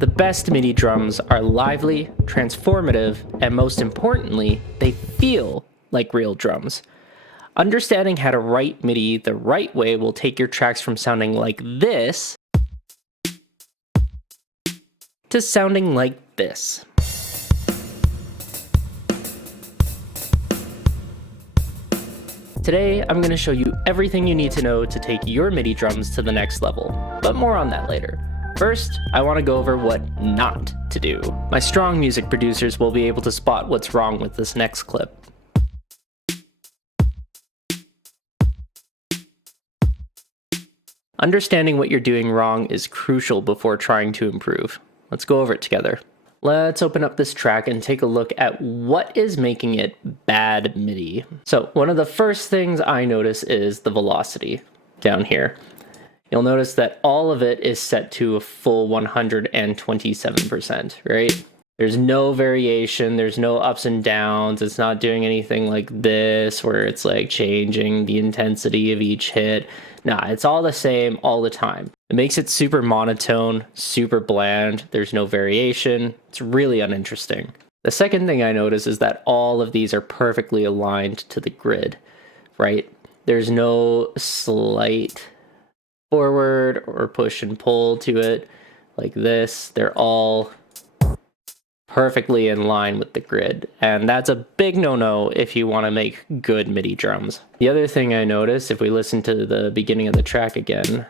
The best MIDI drums are lively, transformative, and most importantly, they feel like real drums. Understanding how to write MIDI the right way will take your tracks from sounding like this to sounding like this. Today, I'm going to show you everything you need to know to take your MIDI drums to the next level, but more on that later. First, I want to go over what not to do. My strong music producers will be able to spot what's wrong with this next clip. Understanding what you're doing wrong is crucial before trying to improve. Let's go over it together. Let's open up this track and take a look at what is making it bad MIDI. So one of the first things I notice is the velocity down here. You'll notice that all of it is set to a full 127%, right? There's no variation, there's no ups and downs, it's not doing anything like this where it's like changing the intensity of each hit. Nah, it's all the same all the time. It makes it super monotone, super bland, there's no variation, it's really uninteresting. The second thing I notice is that all of these are perfectly aligned to the grid, right? There's no slight forward or push and pull to it like this. They're all perfectly in line with the grid, and that's a big no-no if you want to make good MIDI drums. The other thing I noticed, if we listen to the beginning of the track again,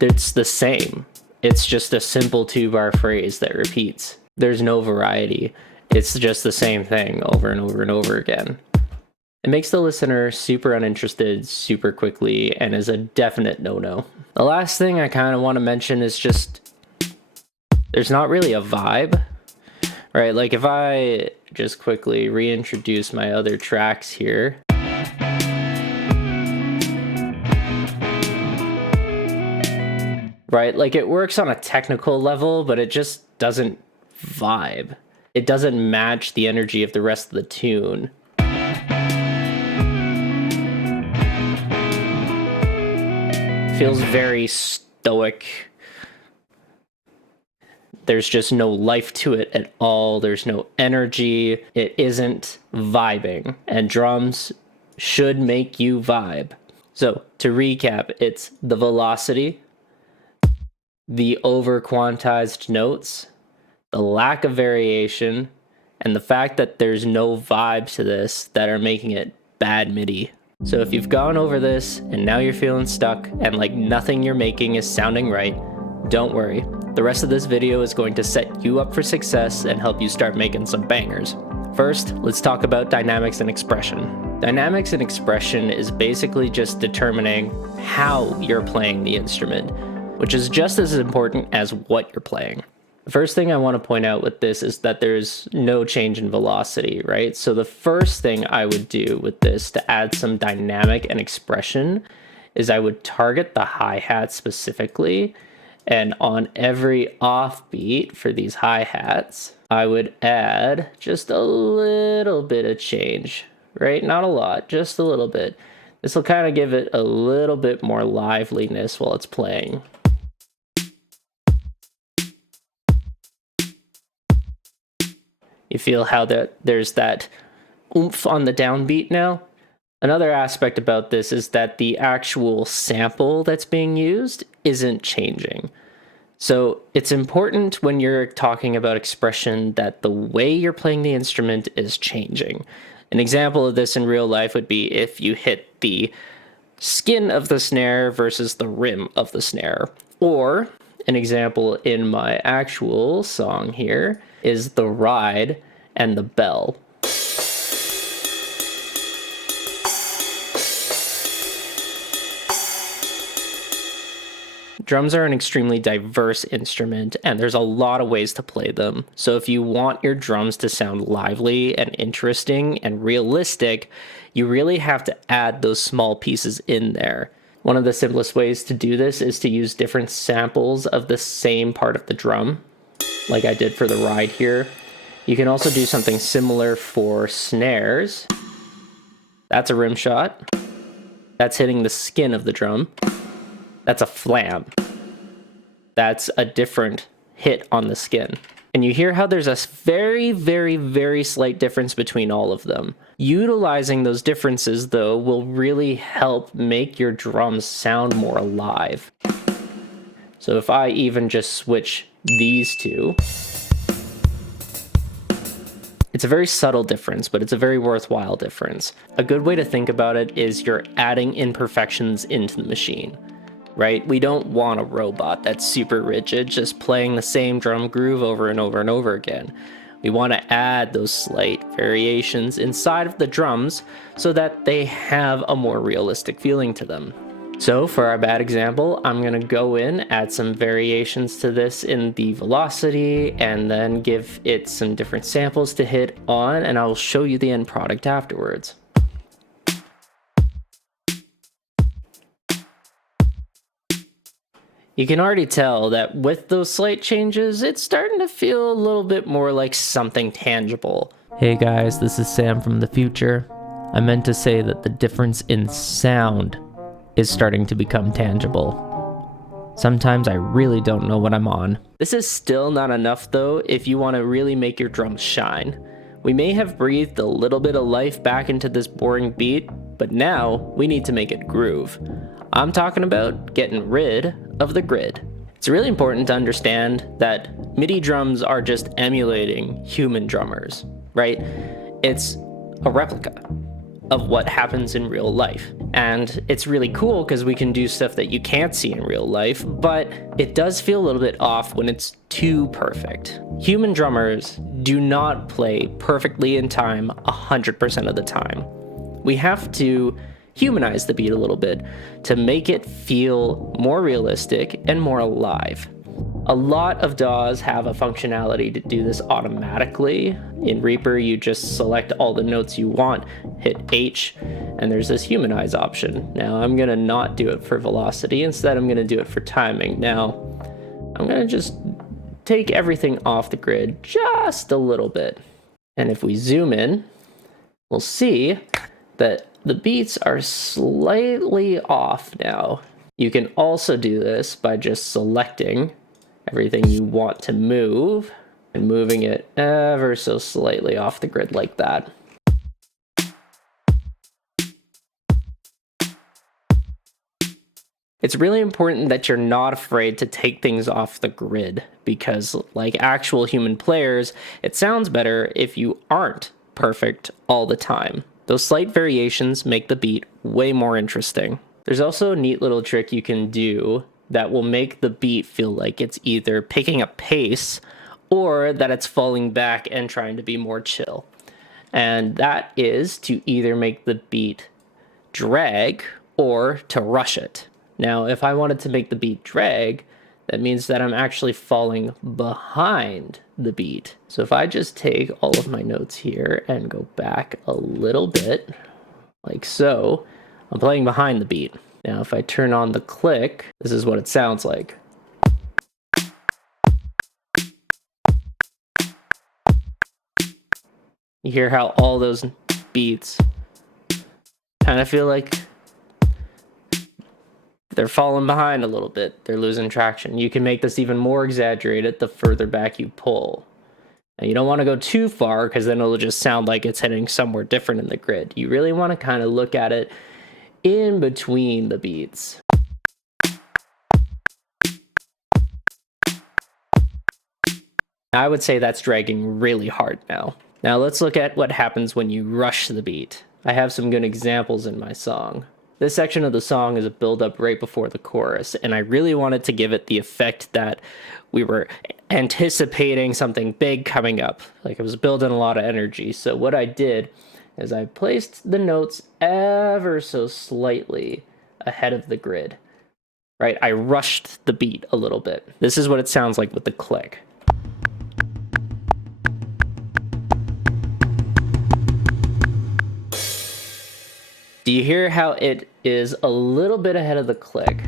it's the same. It's just a simple 2-bar phrase that repeats. There's no variety. It's just the same thing over and over and over again. It makes the listener super uninterested super quickly and is a definite no-no. The last thing I kind of want to mention is just there's not really a vibe, right? Like if I just quickly reintroduce my other tracks here. Right? Like it works on a technical level, but it just doesn't vibe. It doesn't match the energy of the rest of the tune. Feels very stoic. There's just no life to it at all. There's no energy. It isn't vibing. And drums should make you vibe. So to recap, it's the velocity, the over-quantized notes, the lack of variation, and the fact that there's no vibe to this that are making it bad MIDI. So if you've gone over this and now you're feeling stuck and like nothing you're making is sounding right, don't worry. The rest of this video is going to set you up for success and help you start making some bangers. First, let's talk about dynamics and expression. Dynamics and expression is basically just determining how you're playing the instrument, which is just as important as what you're playing. The first thing I want to point out with this is that there's no change in velocity, right? So the first thing I would do with this to add some dynamic and expression is I would target the hi-hat specifically, and on every offbeat for these hi-hats, I would add just a little bit of change, right? Not a lot, just a little bit. This will kind of give it a little bit more liveliness while it's playing. You feel how there's that oomph on the downbeat now? Another aspect about this is that the actual sample that's being used isn't changing. So it's important when you're talking about expression that the way you're playing the instrument is changing. An example of this in real life would be if you hit the skin of the snare versus the rim of the snare. Or an example in my actual song here is the ride and the bell. Drums are an extremely diverse instrument, and there's a lot of ways to play them. So if you want your drums to sound lively and interesting and realistic, you really have to add those small pieces in there. One of the simplest ways to do this is to use different samples of the same part of the drum, like I did for the ride here. You can also do something similar for snares. That's a rim shot. That's hitting the skin of the drum. That's a flam. That's a different hit on the skin. And you hear how there's a very, very, very slight difference between all of them. Utilizing those differences, though, will really help make your drums sound more alive. So if I even just switch these two, it's a very subtle difference, but it's a very worthwhile difference. A good way to think about it is you're adding imperfections into the machine. Right? We don't want a robot that's super rigid, just playing the same drum groove over and over and over again. We want to add those slight variations inside of the drums so that they have a more realistic feeling to them. So for our bad example, I'm going to go in, add some variations to this in the velocity, and then give it some different samples to hit on, and I will show you the end product afterwards. You can already tell that with those slight changes, it's starting to feel a little bit more like something tangible. Hey guys, this is Sam from the future. I meant to say that the difference in sound is starting to become tangible. Sometimes I really don't know what I'm on. This is still not enough though if you want to really make your drums shine. We may have breathed a little bit of life back into this boring beat, but now we need to make it groove. I'm talking about getting rid of the grid. It's really important to understand that MIDI drums are just emulating human drummers, right? It's a replica of what happens in real life. And it's really cool because we can do stuff that you can't see in real life, but it does feel a little bit off when it's too perfect. Human drummers do not play perfectly in time 100% of the time. We have to humanize the beat a little bit to make it feel more realistic and more alive. A lot of DAWs have a functionality to do this automatically. In Reaper, you just select all the notes you want, hit H, and there's this humanize option. Now I'm gonna not do it for velocity, instead I'm gonna do it for timing. Now, I'm gonna just take everything off the grid just a little bit. And if we zoom in, we'll see that the beats are slightly off now. You can also do this by just selecting everything you want to move and moving it ever so slightly off the grid like that. It's really important that you're not afraid to take things off the grid because, like actual human players, it sounds better if you aren't perfect all the time. Those slight variations make the beat way more interesting. There's also a neat little trick you can do that will make the beat feel like it's either picking up pace or that it's falling back and trying to be more chill. And that is to either make the beat drag or to rush it. Now, if I wanted to make the beat drag, that means that I'm actually falling behind the beat. So if I just take all of my notes here and go back a little bit, like so, I'm playing behind the beat. Now if I turn on the click, this is what it sounds like. You hear how all those beats kind of feel like they're falling behind a little bit. They're losing traction. You can make this even more exaggerated the further back you pull. And you don't want to go too far because then it'll just sound like it's hitting somewhere different in the grid. You really want to kind of look at it in between the beats. I would say that's dragging really hard now. Now let's look at what happens when you rush the beat. I have some good examples in my song. This section of the song is a build-up right before the chorus, and I really wanted to give it the effect that we were anticipating something big coming up. Like it was building a lot of energy. So what I did is I placed the notes ever so slightly ahead of the grid. Right? I rushed the beat a little bit. This is what it sounds like with the click. Do you hear how it is a little bit ahead of the click?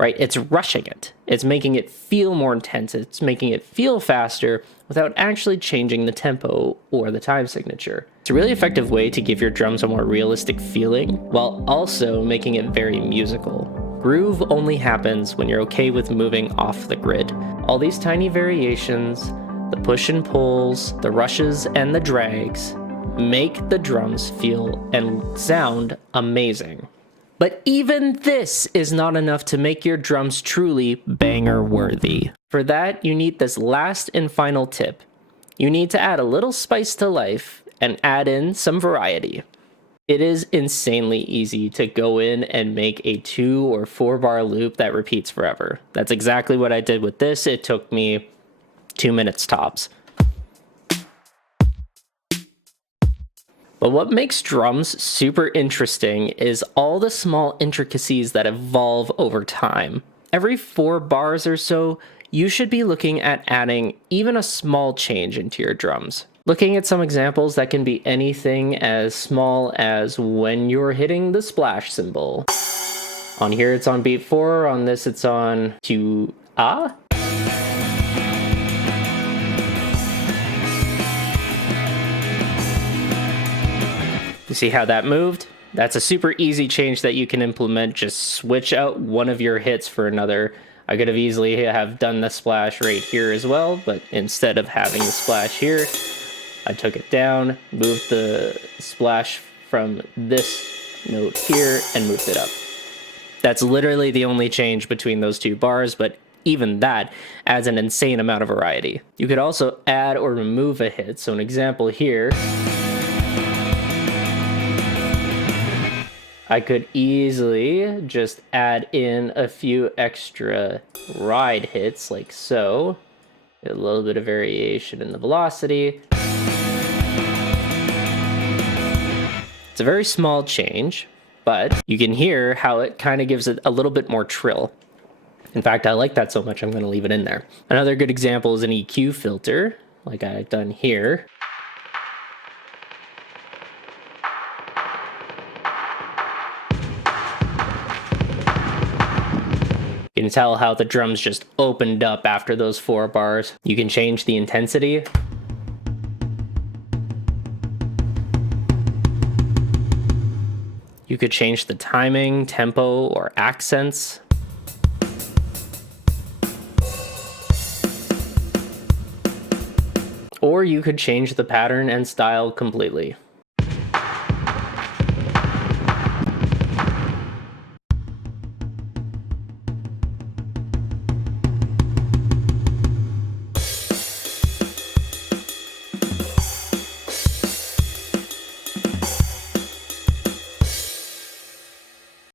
right? It's rushing it. It's making it feel more intense. It's making it feel faster without actually changing the tempo or the time signature. It's a really effective way to give your drums a more realistic feeling while also making it very musical. Groove only happens when you're okay with moving off the grid. All these tiny variations, the push and pulls, the rushes and the drags, make the drums feel and sound amazing. But even this is not enough to make your drums truly banger worthy. For that, you need this last and final tip. You need to add a little spice to life and add in some variety. It is insanely easy to go in and make a 2 or 4 bar loop that repeats forever. That's exactly what I did with this. It took me 2 minutes tops. But what makes drums super interesting is all the small intricacies that evolve over time. Every 4 bars or so, you should be looking at adding even a small change into your drums. Looking at some examples that can be anything as small as when you're hitting the splash cymbal. On here it's on beat 4, on this it's on 2A. You see how that moved? That's a super easy change that you can implement. Just switch out one of your hits for another. I could have easily have done the splash right here as well, but instead of having the splash here, I took it down, moved the splash from this note here, and moved it up. That's literally the only change between those 2 bars, but even that adds an insane amount of variety. You could also add or remove a hit. So an example here, I could easily just add in a few extra ride hits like so. A little bit of variation in the velocity. It's a very small change, but you can hear how it kind of gives it a little bit more trill. In fact, I like that so much I'm going to leave it in there. Another good example is an EQ filter, like I've done here. You can tell how the drums just opened up after those 4 bars. You can change the intensity. You could change the timing, tempo, or accents. Or you could change the pattern and style completely.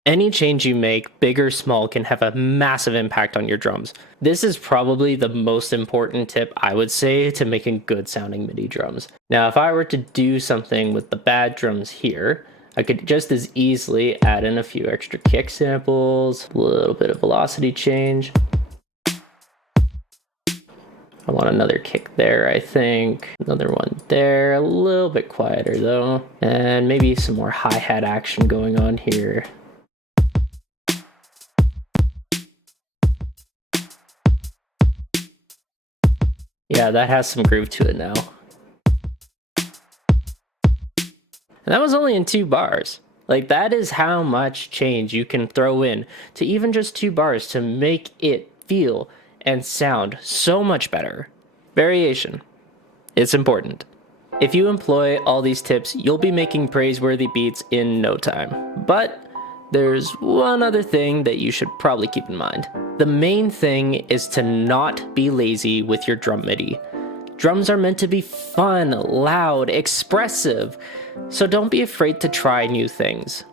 Any change you make, big or small, can have a massive impact on your drums. This is probably the most important tip I would say to making good sounding MIDI drums. Now, if I were to do something with the bad drums here, I could just as easily add in a few extra kick samples, a little bit of velocity change. I want another kick there, I think. Another one there, a little bit quieter though. And maybe some more hi-hat action going on here. Yeah, that has some groove to it now. And that was only in 2 bars. Like, that is how much change you can throw in to even just 2 bars to make it feel and sound so much better. Variation. It's important. If you employ all these tips, you'll be making praiseworthy beats in no time. But there's one other thing that you should probably keep in mind. The main thing is to not be lazy with your drum MIDI. Drums are meant to be fun, loud, expressive, so don't be afraid to try new things.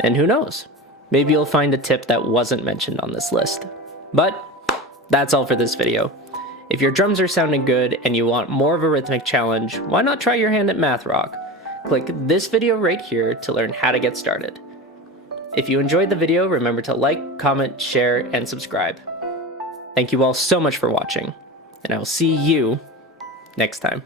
And who knows, maybe you'll find a tip that wasn't mentioned on this list. But that's all for this video. If your drums are sounding good and you want more of a rhythmic challenge, why not try your hand at math rock? Click this video right here to learn how to get started. If you enjoyed the video, remember to like, comment, share, and subscribe. Thank you all so much for watching, and I will see you next time.